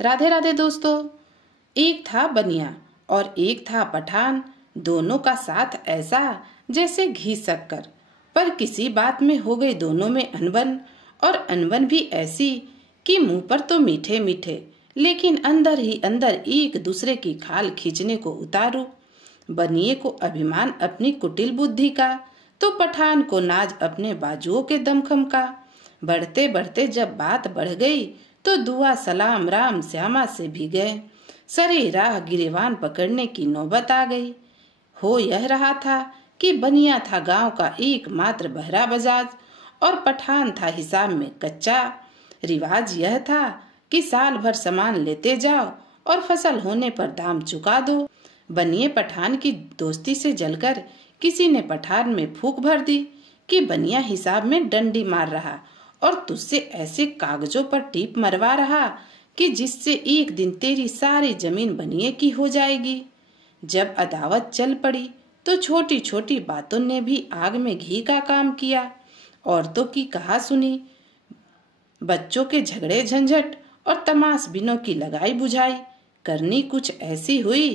राधे राधे दोस्तों। एक था बनिया और एक था पठान। दोनों का साथ ऐसा जैसे घी शक्कर। पर किसी बात में हो गई दोनों में अनबन, और अनबन भी ऐसी कि मुंह पर तो मीठे मीठे, लेकिन अंदर ही अंदर एक दूसरे की खाल खींचने को उतारू। बनिए को अभिमान अपनी कुटिल बुद्धि का, तो पठान को नाज अपने बाजुओं के दमखम का। बढ़ते बढ़ते जब बात बढ़ गई तो दुआ सलाम राम श्यामा से भी गए। सरे राह गिरेवान पकड़ने की नौबत आ गई। हो यह रहा था कि बनिया था गांव का एकमात्र बहरा बजाज, और पठान था हिसाब में कच्चा। रिवाज यह था कि साल भर सामान लेते जाओ और फसल होने पर दाम चुका दो। बनिए पठान की दोस्ती से जलकर किसी ने पठान में फूंक भर दी कि बनिया हिसाब में डंडी मार रहा और तुझसे ऐसे कागजों पर टीप मरवा रहा कि जिससे एक दिन तेरी सारी जमीन बनिए की हो जाएगी। जब अदावत चल पड़ी तो छोटी छोटी बातों ने भी आग में घी का काम किया। औरतों की कहा सुनी, बच्चों के झगड़े झंझट और तमाशबीनों की लगाई बुझाई करनी कुछ ऐसी हुई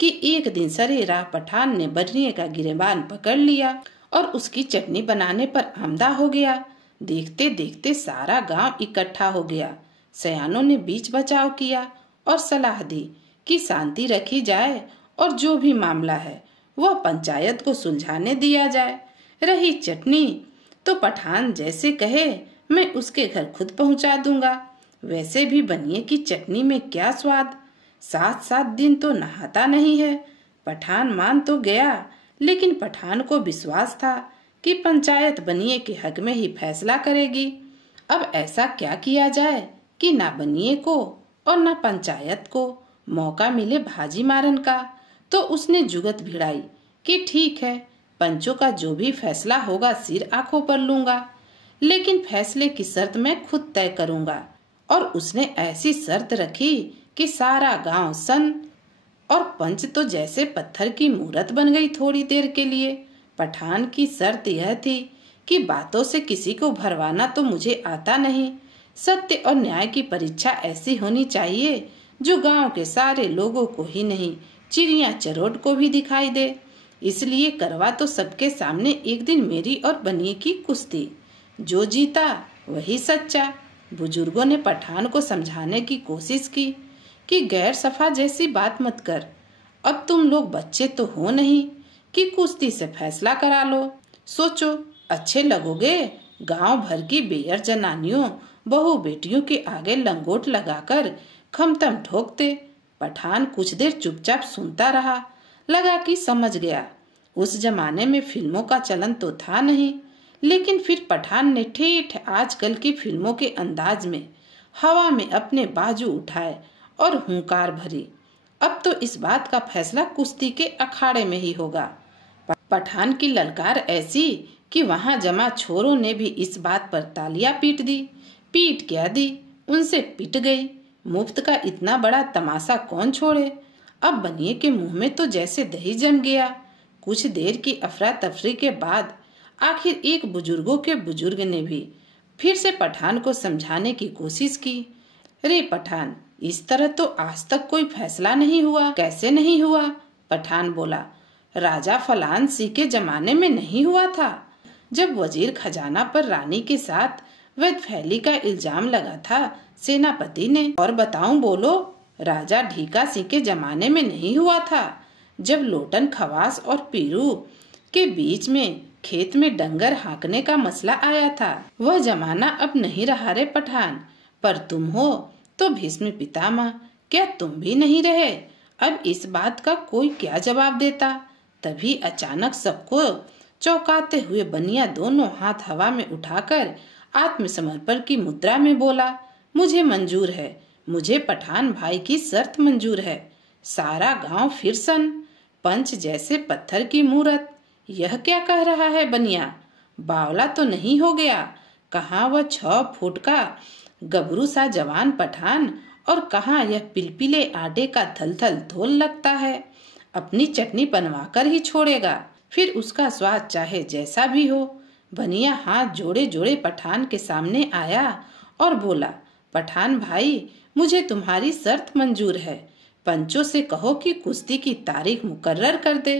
कि एक दिन सरे राह पठान ने बनिए का गिरेबान पकड़ लिया और उसकी चटनी बनाने पर आमदा हो गया। देखते देखते सारा गांव इकट्ठा हो गया। सयानों ने बीच बचाव किया और सलाह दी कि शांति रखी जाए और जो भी मामला है वह पंचायत को सुलझाने दिया जाए। रही चटनी तो पठान जैसे कहे मैं उसके घर खुद पहुंचा दूंगा। वैसे भी बनिए की चटनी में क्या स्वाद। 7-7 दिन तो नहाता नहीं है। पठान मान तो गया, लेकिन पठान को विश्वास था कि पंचायत बनिए के हक में ही फैसला करेगी। अब ऐसा क्या किया जाए कि ना बनिए को और ना पंचायत को मौका मिले भाजी मारन का। तो उसने जुगत भिड़ाई कि ठीक है, पंचों का जो भी फैसला होगा सिर आंखों पर लूंगा, लेकिन फैसले की शर्त मैं खुद तय करूंगा। और उसने ऐसी शर्त रखी कि सारा गांव सन, और पंच तो जैसे पत्थर की मूरत बन गई थोड़ी देर के लिए। पठान की शर्त यह थी कि बातों से किसी को भरवाना तो मुझे आता नहीं। सत्य और न्याय की परीक्षा ऐसी होनी चाहिए जो गांव के सारे लोगों को ही नहीं, चिड़िया चरोट को भी दिखाई दे। इसलिए करवा तो सबके सामने एक दिन मेरी और बनिए की कुश्ती। जो जीता वही सच्चा। बुजुर्गों ने पठान को समझाने की कोशिश की कि गैर सफा जैसी बात मत कर। अब तुम लोग बच्चे तो हो नहीं कि कुश्ती से फैसला करा लो। सोचो, अच्छे लगोगे गांव भर की बेयर जनानियों बहू बेटियों के आगे लंगोट लगाकर खमतम ठोकते। पठान कुछ देर चुपचाप सुनता रहा। लगा कि समझ गया। उस जमाने में फिल्मों का चलन तो था नहीं, लेकिन फिर पठान ने ठेठ आजकल की फिल्मों के अंदाज में हवा में अपने बाजू उठाए और हुंकार भरी। अब तो इस बात का फैसला कुश्ती के अखाड़े में ही होगा। पठान की ललकार ऐसी कि वहां जमा छोरों ने भी इस बात पर तालियां पीट दी। पीट क्या दी, उनसे पिट गई। मुफ्त का इतना बड़ा तमाशा कौन छोड़े। अब बनिए के मुंह में तो जैसे दही जम गया। कुछ देर की अफरा तफरी के बाद आखिर एक बुजुर्गों के बुजुर्ग ने भी फिर से पठान को समझाने की कोशिश की। रे पठान, इस तरह तो आज तक कोई फैसला नहीं हुआ। कैसे नहीं हुआ? पठान बोला। राजा फलान सिंह के जमाने में नहीं हुआ था, जब वजीर खजाना पर रानी के साथ वेदफैली का इल्जाम लगा था सेनापति ने। और बताऊं बोलो, राजा ढीका सिंह के जमाने में नहीं हुआ था, जब लोटन खवास और पीरू के बीच में खेत में डंगर हाँकने का मसला आया था। वह जमाना अब नहीं रहा रे पठान। पर तुम हो तो भीष्म पितामह, क्या तुम भी नहीं रहे? अब इस बात का कोई क्या जवाब देता। तभी अचानक सबको चौंकाते हुए बनिया दोनों हाथ हवा में उठाकर आत्मसमर्पण की मुद्रा में बोला, मुझे मंजूर है, मुझे पठान भाई की शर्त मंजूर है। सारा गांव फिर सन, पंच जैसे पत्थर की मूरत। यह क्या कह रहा है बनिया? बावला तो नहीं हो गया? कहाँ वह 6 फुट का गबरू सा जवान पठान, और कहाँ यह पिलपिले आटे का थल-थल थोल लगता है। अपनी चटनी बनवा कर ही छोड़ेगा, फिर उसका स्वाद चाहे जैसा भी हो। बनिया हाथ जोड़े जोड़े पठान के सामने आया और बोला, पठान भाई, मुझे तुम्हारी शर्त मंजूर है। पंचों से कहो कि कुश्ती की तारीख मुकर्रर कर दे।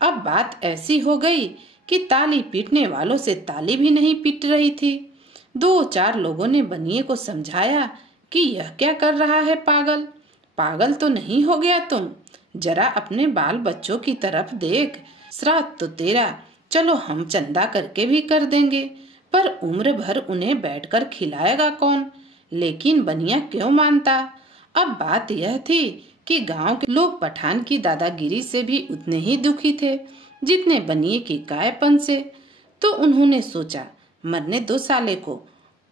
अब बात ऐसी हो गई कि ताली पीटने वालों से ताली भी नहीं पीट रही थी। 2-4 लोगों ने बनिए को समझाया कि यह क्या कर रहा है पागल, पागल तो नहीं हो गया तुम, जरा अपने बाल बच्चों की तरफ देख, श्राद्ध तो तेरा चलो हम चंदा करके भी कर देंगे, पर उम्र भर उन्हें बैठकर खिलाएगा कौन। लेकिन बनिया क्यों मानता। अब बात यह थी कि गांव के लोग पठान की दादागिरी से भी उतने ही दुखी थे जितने बनिए की कायपन से। तो उन्होंने सोचा मरने दो साले को,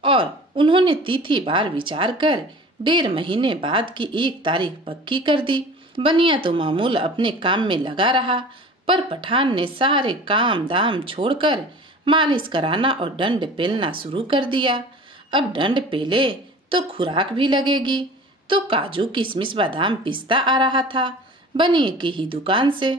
और उन्होंने तिथि बार विचार कर 1.5 महीने बाद की 1 तारीख पक्की कर दी। बनिया तो मामूल अपने काम में लगा रहा, पर पठान ने सारे काम दाम छोड़कर मालिश कराना और डंड पेलना शुरू कर दिया। अब डंड पेले तो खुराक भी लगेगी। तो काजू किशमिश बादाम पिस्ता आ रहा था बनिए की ही दुकान से,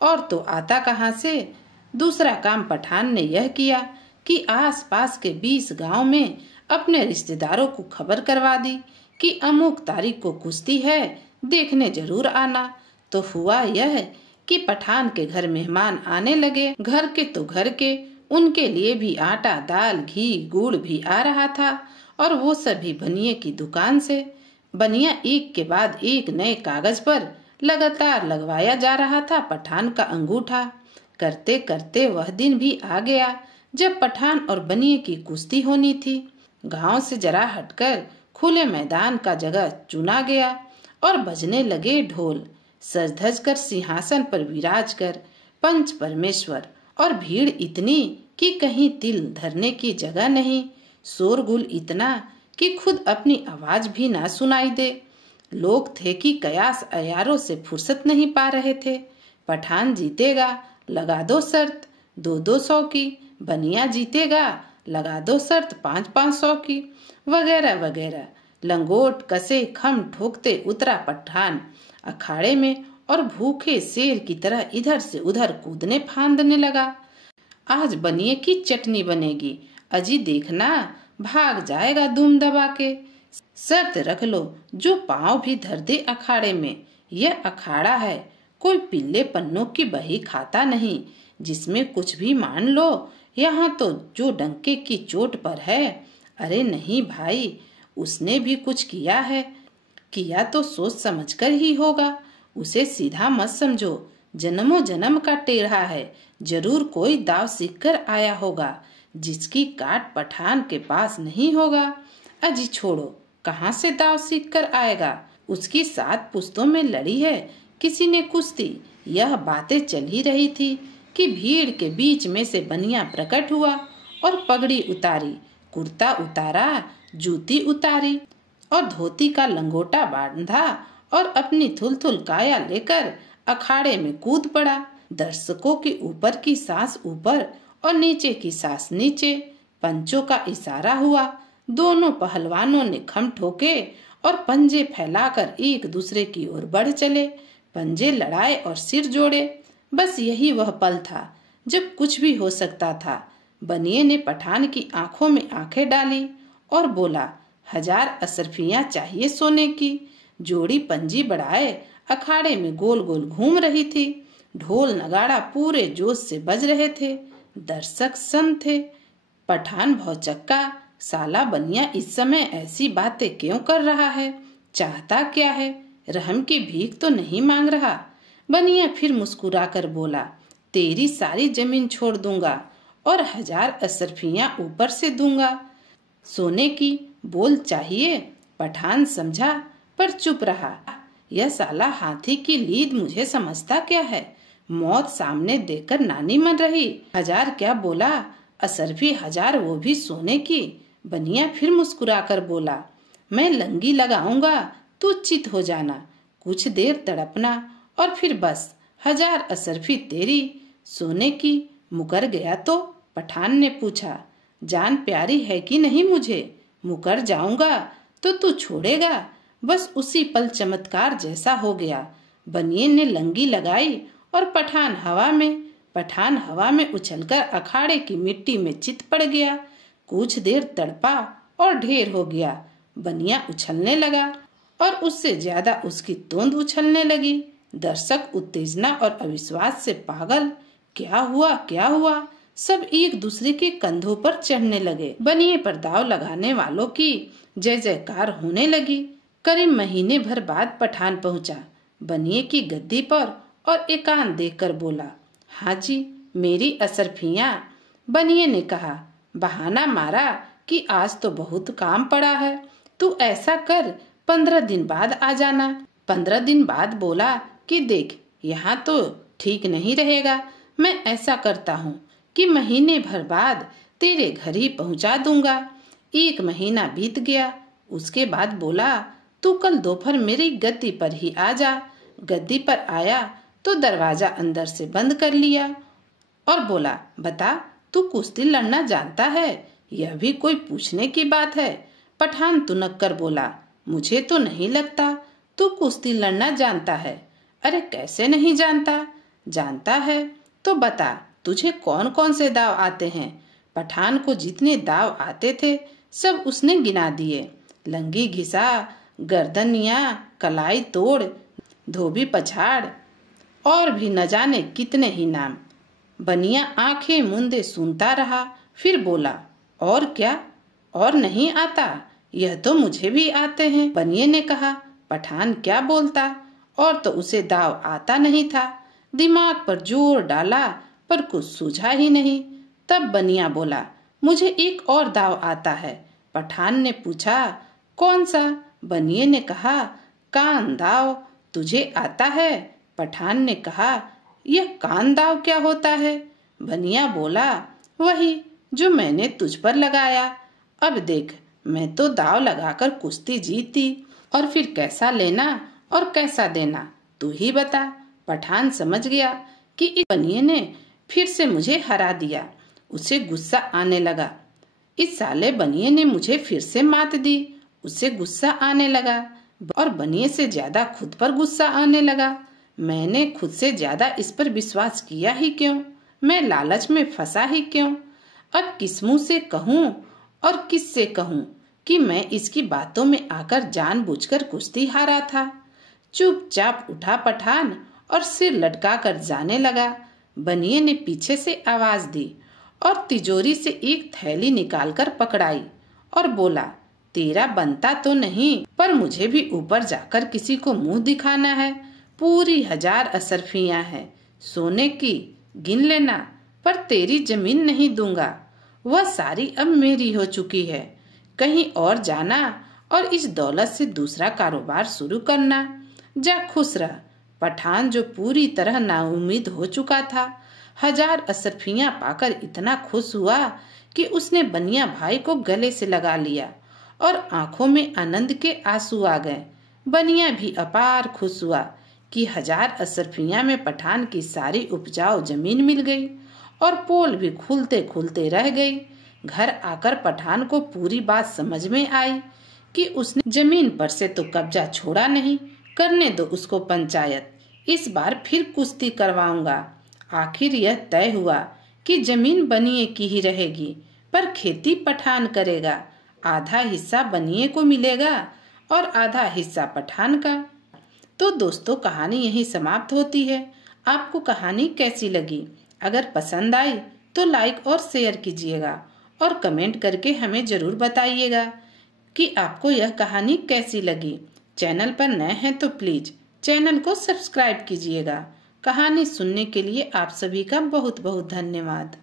और तो आता कहाँ से। दूसरा काम पठान ने यह किया कि आसपास के 20 गांव में अपने रिश्तेदारों को खबर करवा दी कि अमुक तारीख को कुश्ती है, देखने जरूर आना। तो हुआ यह कि पठान के घर मेहमान आने लगे। घर के तो घर के, उनके लिए भी आटा दाल घी गुड़ भी आ रहा था, और वो सभी बनिए की दुकान से। बनिया एक के बाद एक नए कागज पर लगातार लगवाया जा रहा था पठान का अंगूठा। करते करते वह दिन भी आ गया जब पठान और बनिए की कुश्ती होनी थी। गांव से जरा हटकर खुले मैदान का जगह चुना गया और बजने लगे ढोल। सज धज कर सिंहासन पर विराज कर पंच परमेश्वर, और भीड़ इतनी कि कहीं तिल धरने की जगह नहीं। शोरगुल इतना कि खुद अपनी आवाज भी ना सुनाई दे। लोग थे कि कयास अयारों से फुर्सत नहीं पा रहे थे। पठान जीतेगा, लगा दो शर्त 200-200 की। बनिया जीतेगा, लगा दो शर्त 500-500 की, वगैरह वगैरह। लंगोट कसे खम ठोकते उतरा पठान अखाड़े में, और भूखे शेर की तरह इधर से उधर कूदने फांदने लगा। आज बनिए की चटनी बनेगी, अजी देखना, भाग जाएगा दुम दबा के। शर्त रख लो, जो पांव भी धर दे अखाड़े में। यह अखाड़ा है, कोई पिल्ले पन्नों की बही खाता नहीं जिसमें कुछ भी मान लो। यहाँ तो जो डंके की चोट पर है। अरे नहीं भाई, उसने भी कुछ किया है, किया तो सोच समझकर ही होगा। उसे सीधा मत समझो, जन्मों जन्म का टेढ़ा है। जरूर कोई दाव सीख कर आया होगा जिसकी काट पठान के पास नहीं होगा। अजी छोड़ो, कहाँ से दाव सीख कर आएगा। उसकी 7 पुश्तों में लड़ी है किसी ने कुश्ती। यह बातें चल ही रही थी कि भीड़ के बीच में से बनिया प्रकट हुआ और पगड़ी उतारी, कुर्ता उतारा, जूती उतारी और धोती का लंगोटा बांधा, और अपनी थुलथुल काया लेकर अखाड़े में कूद पड़ा। दर्शकों के ऊपर की सांस ऊपर और नीचे की सांस नीचे। पंचों का इशारा हुआ। दोनों पहलवानों ने खम ठोके और पंजे फैलाकर एक दूसरे की ओर बढ़ चले। पंजे लड़ाए और सिर जोड़े। बस यही वह पल था जब कुछ भी हो सकता था। बनिए ने पठान की आंखों में आंखें डाली और बोला, 1000 असरफियां चाहिए सोने की। जोड़ी पंजी बढ़ाए अखाड़े में गोल गोल घूम रही थी। ढोल नगाड़ा पूरे जोश से बज रहे थे। दर्शक सन्न थे। पठान भौचक्का, साला बनिया इस समय ऐसी बातें क्यों कर रहा है, चाहता क्या है, रहम की भीख तो नहीं मांग रहा। बनिया फिर मुस्कुराकर बोला, तेरी सारी जमीन छोड़ दूंगा और 1000 असरफियां ऊपर से दूंगा। सोने की बोल चाहिए। पठान समझा पर चुप रहा। यह साला हाथी की लीद मुझे समझता क्या है। मौत सामने देखकर नानी मन रही। 1000 क्या बोला, असरफी 1000, वो भी सोने की। बनिया फिर मुस्कुराकर बोला, मैं लंगी लगाऊंगा, तू चित हो जाना, कुछ देर तड़पना और फिर बस 1000 असरफी तेरी। सोने की मुकर गया तो? पठान ने पूछा। जान प्यारी है कि नहीं मुझे? मुकर जाऊंगा तो तू छोड़ेगा? बस उसी पल चमत्कार जैसा हो गया। बनिए ने लंगी लगाई और पठान हवा में उछलकर अखाड़े की मिट्टी में चित पड़ गया। कुछ देर तड़पा और ढेर हो गया। बनिया उछलने लगा और उससे ज्यादा उसकी तोंद उछलने लगी। दर्शक उत्तेजना और अविश्वास से पागल, क्या हुआ क्या हुआ, सब एक दूसरे के कंधों पर चढ़ने लगे। बनिए पर दाव लगाने वालों की जय जयकार होने लगी। करीब महीने भर बाद पठान पहुंचा बनिए की गद्दी पर और एकांत देखकर बोला, हाँ जी मेरी असरफियां। बनिए ने कहा, बहाना मारा कि आज तो बहुत काम पड़ा है, तू ऐसा कर 15 दिन बाद आ जाना। 15 दिन बाद बोला कि देख यहाँ तो ठीक नहीं रहेगा, मैं ऐसा करता हूँ कि महीने भर बाद तेरे घर ही पहुँचा दूंगा। 1 महीना बीत गया। उसके बाद बोला, तू कल दोपहर मेरी गद्दी पर ही आ जा। गद्दी पर आया तो दरवाजा अंदर से बंद कर लिया और बोला, बता तू कुश्ती लड़ना जानता है? यह भी कोई पूछने की बात है? पठान तुनक कर बोला, मुझे तो नहीं लगता तू कुश्ती लड़ना जानता है। अरे कैसे नहीं जानता? जानता है तो बता तुझे कौन कौन से दाव आते हैं? पठान को जितने दाव आते थे सब उसने गिना दिए। लंगी घिसा, गर्दनिया, कलाई तोड़, धोबी पछाड़ और भी न जाने कितने ही नाम। बनिया आंखें मूंदे सुनता रहा, फिर बोला, और क्या? और नहीं आता? यह तो मुझे भी आते हैं। बनिए ने कहा, पठान क्या बोलता, और तो उसे दाव आता नहीं था। दिमाग पर जोर डाला पर कुछ सूझा ही नहीं। तब बनिया बोला, मुझे एक और दाव आता है। पठान ने पूछा, कौन सा? बनिए ने कहा, कान दाव। तुझे आता है? पठान ने कहा, यह कान दाव क्या होता है? बनिया बोला, वही जो मैंने तुझ पर लगाया। अब देख मैं तो दाव लगाकर कुश्ती जीती, और फिर कैसा लेना और कैसा देना तू ही बता। पठान समझ गया कि इस बनिए ने फिर से मुझे हरा दिया। उसे गुस्सा आने लगा। इस साले बनिए ने मुझे फिर से मात दी। उसे गुस्सा आने लगा और बनिए से ज्यादा खुद पर गुस्सा आने लगा। मैंने खुद से ज्यादा इस पर विश्वास किया ही क्यों? मैं लालच में फंसा ही क्यों? अब किस मुंह से कहूँ और किससे कहूँ कि मैं इसकी बातों में आकर जानबूझकर कुश्ती हारा था। चुपचाप उठा पठान और सिर लटका कर जाने लगा। बनिए ने पीछे से आवाज दी और तिजोरी से एक थैली निकालकर पकड़ाई और बोला, तेरा बनता तो नहीं, पर मुझे भी ऊपर जाकर किसी को मुंह दिखाना है। पूरी 1000 असरफियां हैं सोने की, गिन लेना, पर तेरी जमीन नहीं दूंगा। वह सारी अब मेरी हो चुकी है। कहीं और जाना और इस दौलत से दूसरा कारोबार शुरू करना। जा खुश रह। पठान जो पूरी तरह नाउम्मीद हो चुका था, 1000 असरफियां पाकर इतना खुश हुआ कि उसने बनिया भाई को गले से लगा लिया और आंखों में आनंद के आंसू आ गए। बनिया भी अपार खुश हुआ कि 1000 असरफियां में पठान की सारी उपजाऊ जमीन मिल गई और पोल भी खुलते खुलते रह गई। घर आकर पठान को पूरी बात समझ में आई कि उसने जमीन पर से तो कब्जा छोड़ा नहीं। करने दो उसको पंचायत, इस बार फिर कुश्ती करवाऊंगा। आखिर यह तय हुआ कि जमीन बनिए की ही रहेगी, पर खेती पठान करेगा। आधा हिस्सा बनिए को मिलेगा और आधा हिस्सा पठान का। तो दोस्तों कहानी यहीं समाप्त होती है। आपको कहानी कैसी लगी? अगर पसंद आई तो लाइक और शेयर कीजिएगा और कमेंट करके हमें जरूर बताइएगा कि आपको यह कहानी कैसी लगी। चैनल पर नए हैं तो प्लीज चैनल को सब्सक्राइब कीजिएगा। कहानी सुनने के लिए आप सभी का बहुत बहुत धन्यवाद।